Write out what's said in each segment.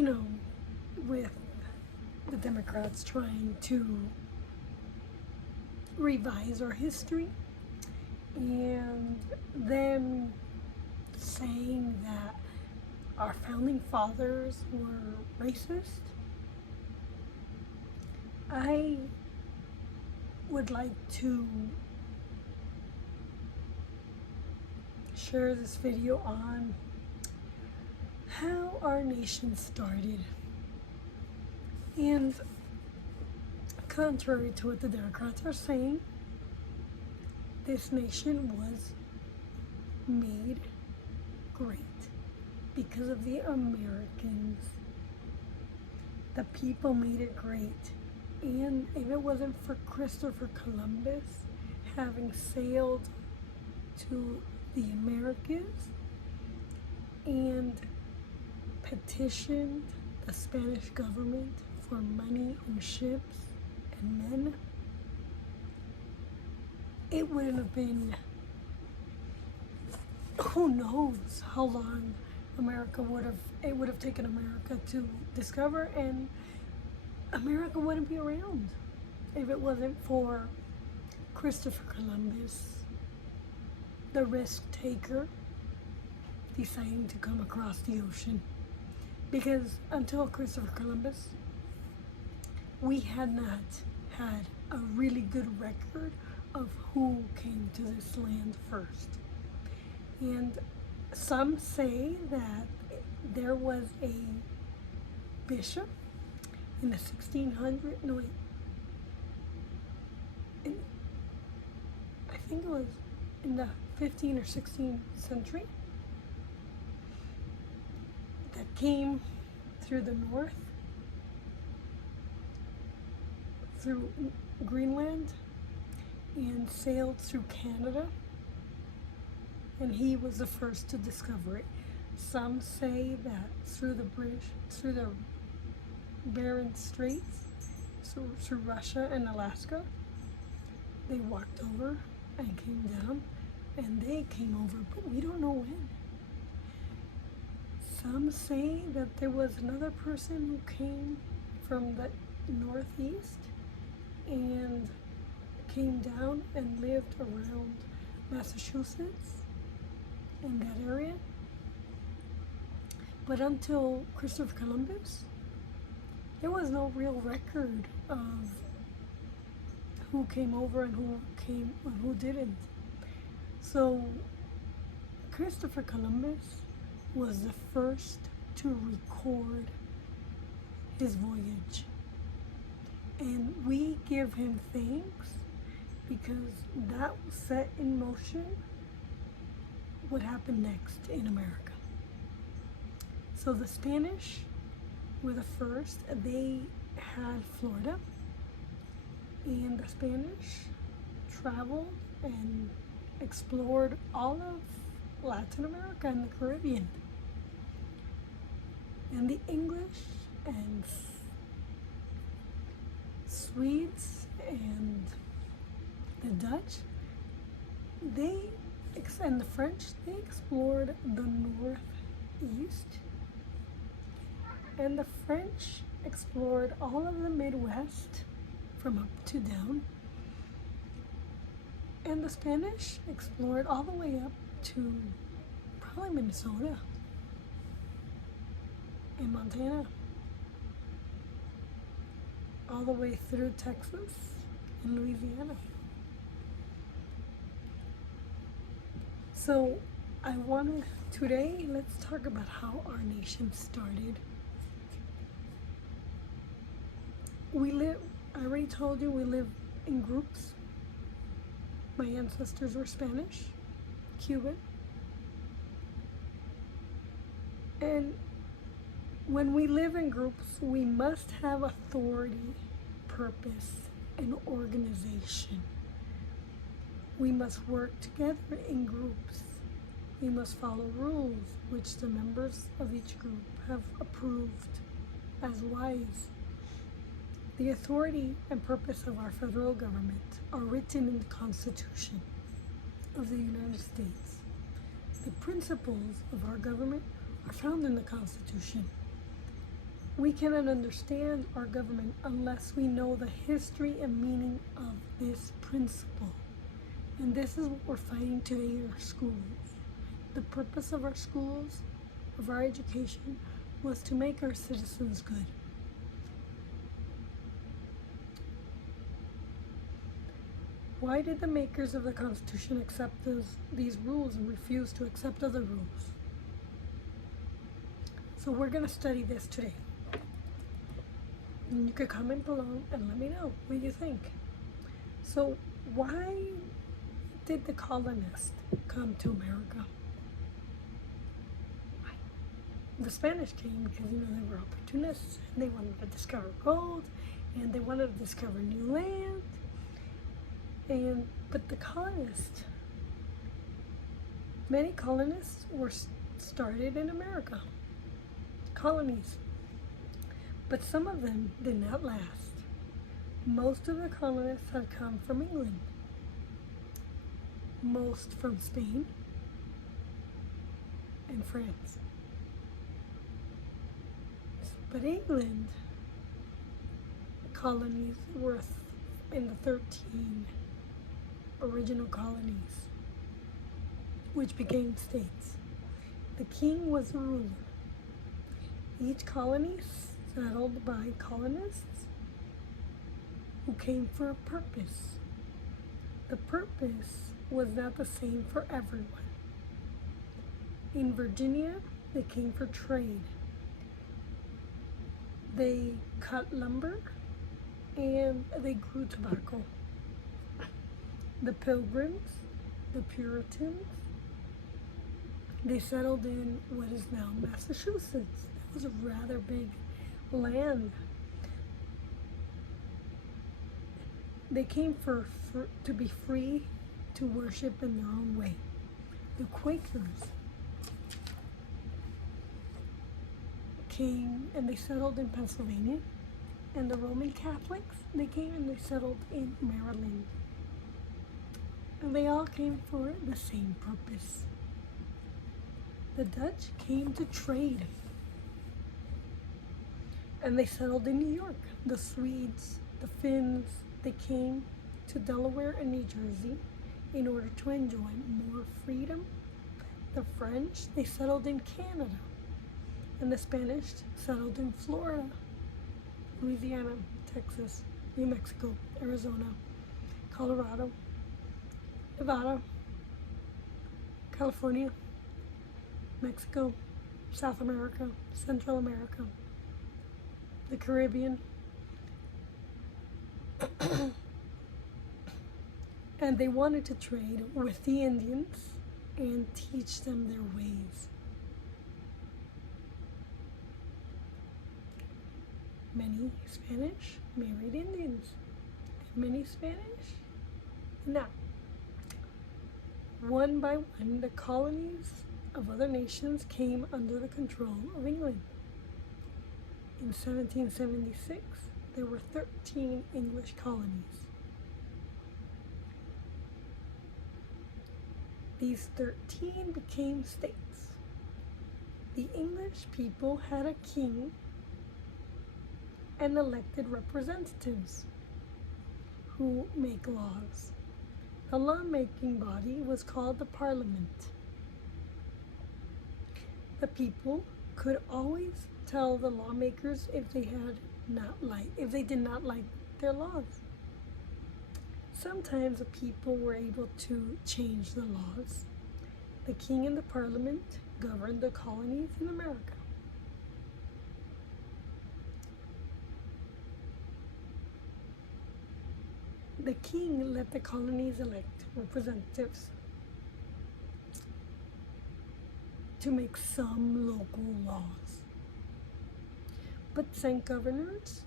you know, with the Democrats trying to revise our history and them saying that our founding fathers were racist, I would like to share this video on how our nation started. And contrary to what the Democrats are saying, this nation was made great because of the Americans. The people made it great. And if it wasn't for Christopher Columbus having sailed to the Americas and petitioned the Spanish government for money and ships and men, it wouldn't have been, who knows how long it would have taken America to discover, and America wouldn't be around if it wasn't for Christopher Columbus, the risk taker, deciding to come across the ocean. Because until Christopher Columbus, we had not had a really good record of who came to this land first. And some say that there was a bishop in the 1600s, no wait, I think it was in the 15th or 16th century, that came through the north, through Greenland, and sailed through Canada, and he was the first to discover it. Some say that through the Bering Straits, through Russia and Alaska, they walked over and came down, and they came over, but we don't know when. Some say that there was another person who came from the northeast and came down and lived around Massachusetts in that area. But until Christopher Columbus, there was no real record of who came over and who came and who didn't. So Christopher Columbus was the first to record his voyage. And we give him thanks because that set in motion what happened next in America. So the Spanish were the first. They had Florida, and the Spanish traveled and explored all of Latin America and the Caribbean. And the English and Swedes and the Dutch, and the French, they explored the northeast. And the French explored all of the Midwest from up to down. And the Spanish explored all the way up to probably Minnesota and Montana, all the way through Texas and Louisiana. So today, let's talk about how our nation started. I already told you, we live in groups. My ancestors were Spanish, Cuban. And when we live in groups, we must have authority, purpose, and organization. We must work together in groups. We must follow rules which the members of each group have approved as wise. The authority and purpose of our federal government are written in the Constitution of the United States. The principles of our government are found in the Constitution. We cannot understand our government unless we know the history and meaning of this principle. And this is what we're fighting today in our schools. The purpose of our schools, of our education, was to make our citizens good. Why did the makers of the Constitution accept these rules and refuse to accept other rules? So we're going to study this today. And you could comment below and let me know what you think. So why did the colonists come to America? Why? The Spanish came because, they were opportunists and they wanted to discover gold and they wanted to discover new land. But the colonists, many colonists were started in America, colonies, but some of them did not last. Most of the colonists had come from England, most from Spain and France. But England colonies were in the 13 original colonies, which became states. The king was the ruler. Each colony settled by colonists who came for a purpose. The purpose was not the same for everyone. In Virginia, they came for trade. They cut lumber and they grew tobacco. The Pilgrims, the Puritans, they settled in what is now Massachusetts. It was a rather big land. They came to be free to worship in their own way. The Quakers came and they settled in Pennsylvania, and the Roman Catholics, they came and they settled in Maryland. And they all came for the same purpose. The Dutch came to trade. And they settled in New York. The Swedes, the Finns, they came to Delaware and New Jersey in order to enjoy more freedom. The French, they settled in Canada. And the Spanish settled in Florida, Louisiana, Texas, New Mexico, Arizona, Colorado, Nevada, California, Mexico, South America, Central America, the Caribbean, and they wanted to trade with the Indians and teach them their ways. Many Spanish married Indians, and many Spanish not. One by one, the colonies of other nations came under the control of England. In 1776, there were 13 English colonies. These 13 became states. The English people had a king and elected representatives who make laws. The lawmaking body was called the Parliament. The people could always tell the lawmakers if they did not like their laws. Sometimes the people were able to change the laws. The king and the Parliament governed the colonies in America. The king let the colonies elect representatives to make some local laws, but sent governors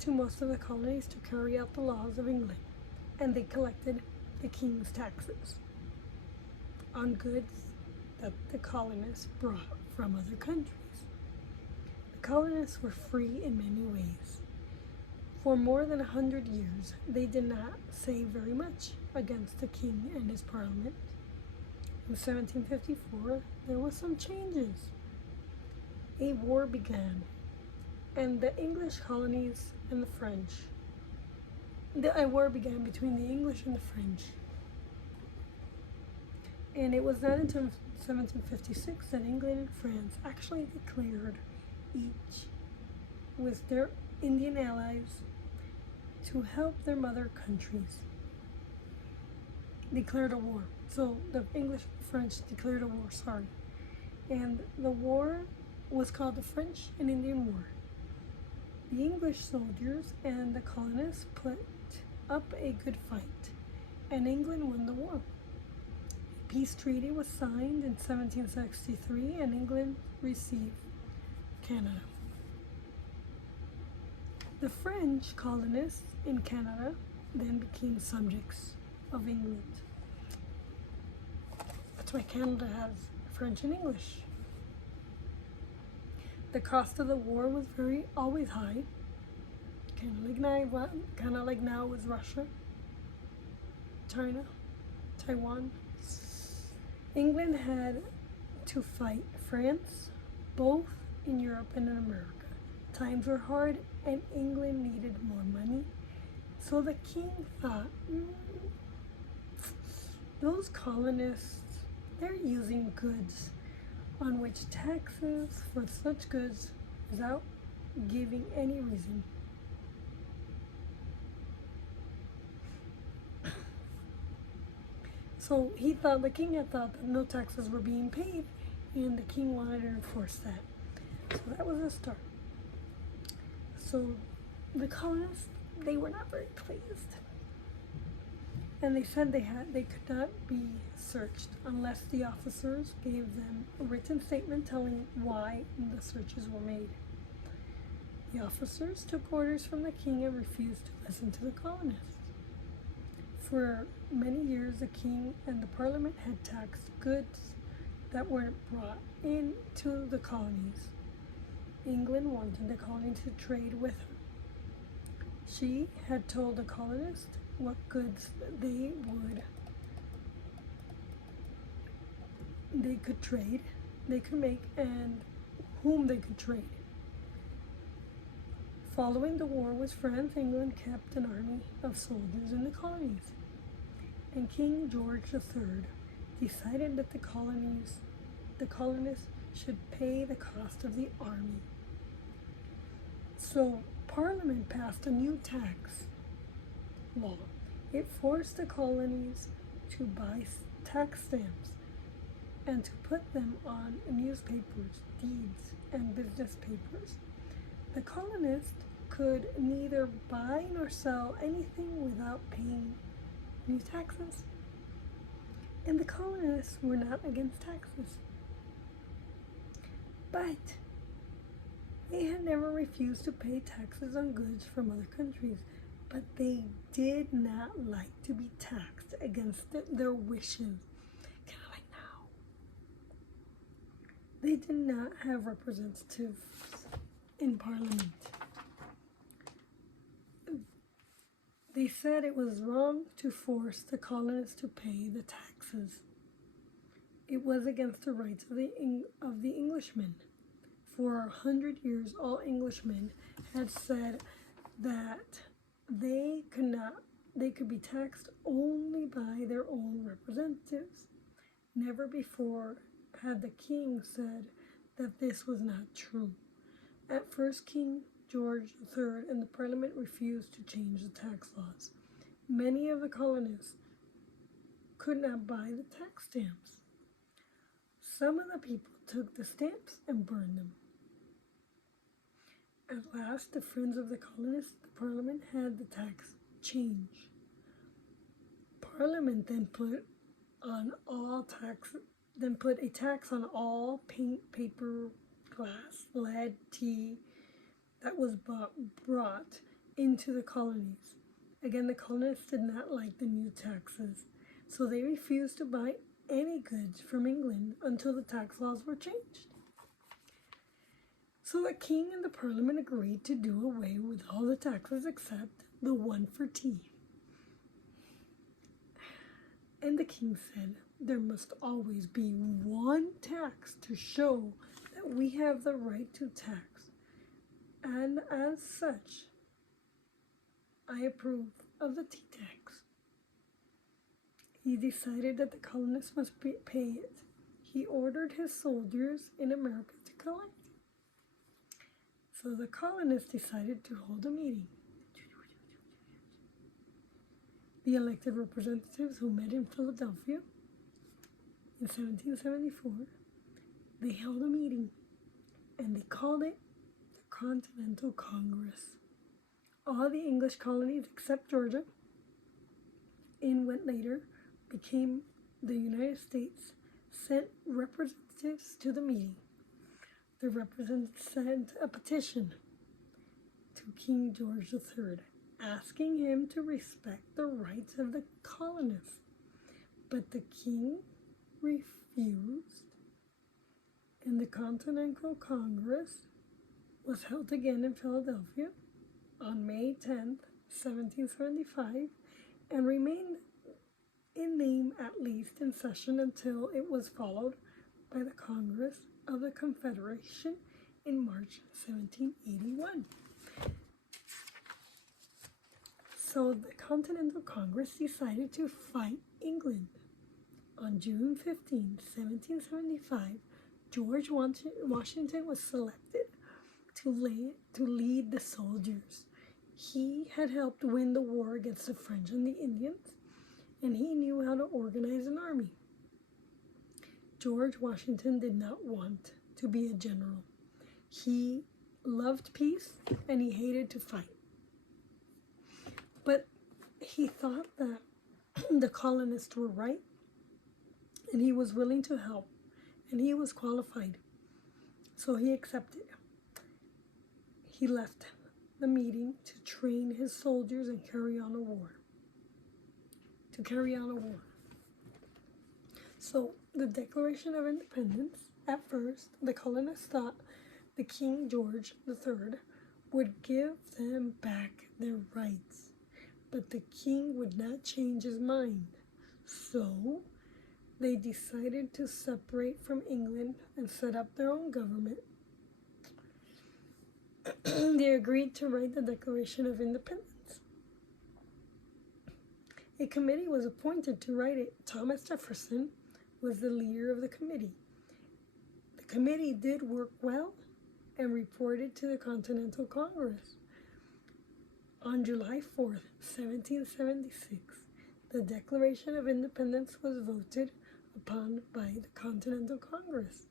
to most of the colonies to carry out the laws of England, and they collected the king's taxes on goods that the colonists brought from other countries. The colonists were free in many ways. For more than 100 years, they did not say very much against the king and his parliament. In 1754, there was some changes. A war began, and the English colonies and the French. A war began between the English and the French. And it was not until 1756 that England and France actually declared, each with their Indian allies, to help their mother countries. Declared a war. So the English and French declared a war, sorry. And the war was called the French and Indian War. The English soldiers and the colonists put up a good fight, and England won the war. A peace treaty was signed in 1763, and England received Canada. The French colonists in Canada then became subjects of England. That's why Canada has French and English. The cost of the war was always high. Kind of like now with Russia, China, Taiwan. England had to fight France, both in Europe and in America. Times were hard and England needed more money. So the king thought, those colonists, they're using goods on which taxes for such goods without giving any reason. So the king had thought that no taxes were being paid, and the king wanted to enforce that. So that was a start. So the colonists, they were not very pleased. And they said they could not be searched unless the officers gave them a written statement telling why the searches were made. The officers took orders from the king and refused to listen to the colonists. For many years, the king and the parliament had taxed goods that were brought into the colonies. England wanted the colony to trade with her. She had told the colonists what goods they could trade, they could make, and whom they could trade. Following the war with France, England kept an army of soldiers in the colonies, and King George III decided that the colonists should pay the cost of the army. So Parliament passed a new tax law. It forced the colonies to buy tax stamps and to put them on newspapers, deeds, and business papers. The colonists could neither buy nor sell anything without paying new taxes. And the colonists were not against taxes. But they had never refused to pay taxes on goods from other countries, but they did not like to be taxed against their wishes. Kind of like now. They did not have representatives in Parliament. They said it was wrong to force the colonists to pay the taxes. It was against the rights of the Englishmen. For 100 years, all Englishmen had said that they could be taxed only by their own representatives. Never before had the king said that this was not true. At first, King George III and the Parliament refused to change the tax laws. Many of the colonists could not buy the tax stamps. Some of the people took the stamps and burned them. At last, the friends of the colonists, the Parliament, had the tax change. Parliament then put a tax on all paint, paper, glass, lead, tea that was brought into the colonies. Again, the colonists did not like the new taxes, so they refused to buy any goods from England until the tax laws were changed. So the king and the Parliament agreed to do away with all the taxes except the one for tea. And the king said, there must always be one tax to show that we have the right to tax, and as such, I approve of the tea tax. He decided that the colonists must pay it. He ordered his soldiers in America to collect it. So the colonists decided to hold a meeting. The elected representatives who met in Philadelphia in 1774, they held a meeting and they called it the Continental Congress. All the English colonies except Georgia, in what later became the United States, sent representatives to the meeting. The representatives sent a petition to King George III, asking him to respect the rights of the colonists. But the king refused, and the Continental Congress was held again in Philadelphia on May 10th, 1775, and remained in name at least in session until it was followed by the Congress of the Confederation in March 1781. So the Continental Congress decided to fight England. On June 15, 1775, George Washington was selected to lead the soldiers. He had helped win the war against the French and the Indians, and he knew how to organize an army. George Washington did not want to be a general. He loved peace and he hated to fight. But he thought that the colonists were right, and he was willing to help, and he was qualified. So he accepted. He left the meeting to train his soldiers and carry on a war. So the Declaration of Independence, at first, the colonists thought the King George III would give them back their rights. But the king would not change his mind. So they decided to separate from England and set up their own government. They agreed to write the Declaration of Independence. A committee was appointed to write it. Thomas Jefferson was the leader of the committee. The committee did work well and reported to the Continental Congress. On July 4th, 1776, the Declaration of Independence was voted upon by the Continental Congress,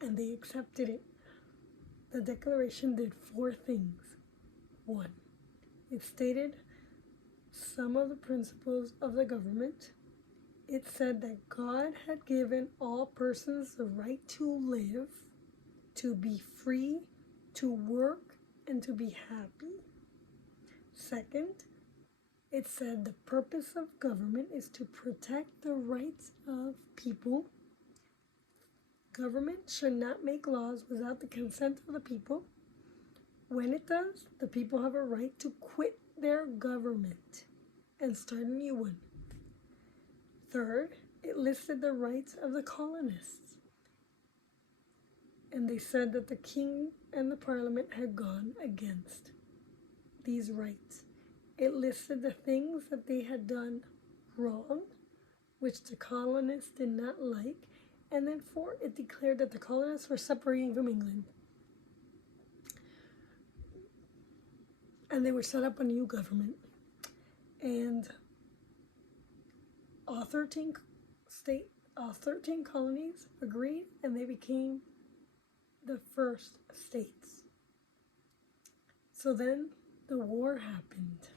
and they accepted it. The Declaration did 4 things. 1, it stated some of the principles of the government. It said that God had given all persons the right to live, to be free, to work, and to be happy. Second, it said the purpose of government is to protect the rights of people. Government should not make laws without the consent of the people. When it does, the people have a right to quit their government and start a new one. Third, it listed the rights of the colonists. And they said that the king and the parliament had gone against these rights. It listed the things that they had done wrong, which the colonists did not like, and then 4, it declared that the colonists were separating from England, and they would set up a new government. And all 13 colonies agreed, and they became the first states. So then the war happened.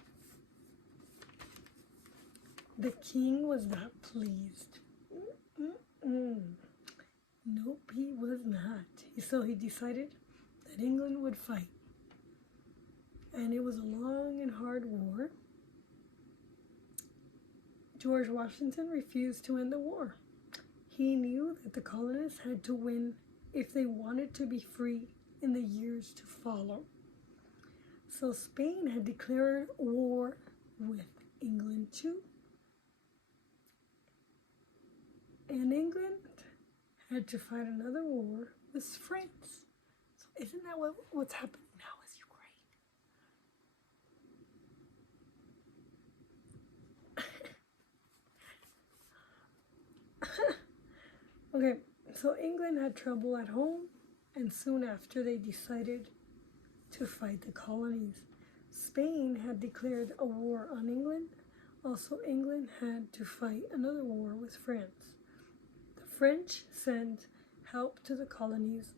The king was not pleased. Nope, he was not. So he decided that England would fight. And it was a long and hard war. George Washington refused to end the war. He knew that the colonists had to win if they wanted to be free in the years to follow. So Spain had declared war with England too. And England had to fight another war with France. So isn't that what's happening now with Ukraine? Okay, so England had trouble at home, and soon after they decided to fight the colonies. Spain had declared a war on England. Also, England had to fight another war with France. The French sent help to the colonies.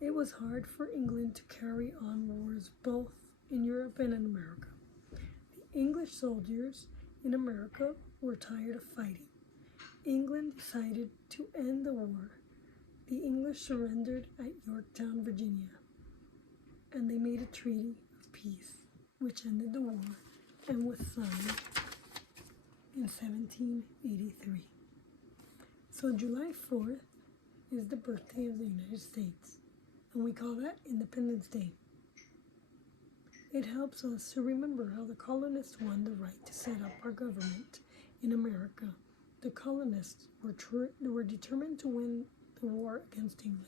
It was hard for England to carry on wars both in Europe and in America. The English soldiers in America were tired of fighting. England decided to end the war. The English surrendered at Yorktown, Virginia, and they made a treaty of peace, which ended the war and was signed in 1783. So July 4th is the birthday of the United States, and we call that Independence Day. It helps us to remember how the colonists won the right to set up our government in America. The colonists were determined to win the war against England.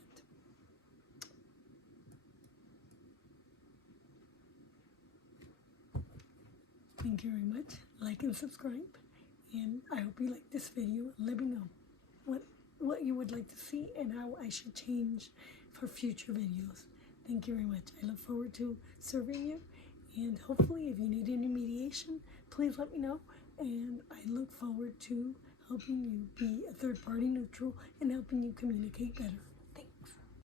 Thank you very much. Like and subscribe, and I hope you like this video. Let me know what you would like to see and how I should change for future videos. Thank you very much. I look forward to serving you, and hopefully if you need any mediation, please let me know, and I look forward to helping you be a third-party neutral and helping you communicate better.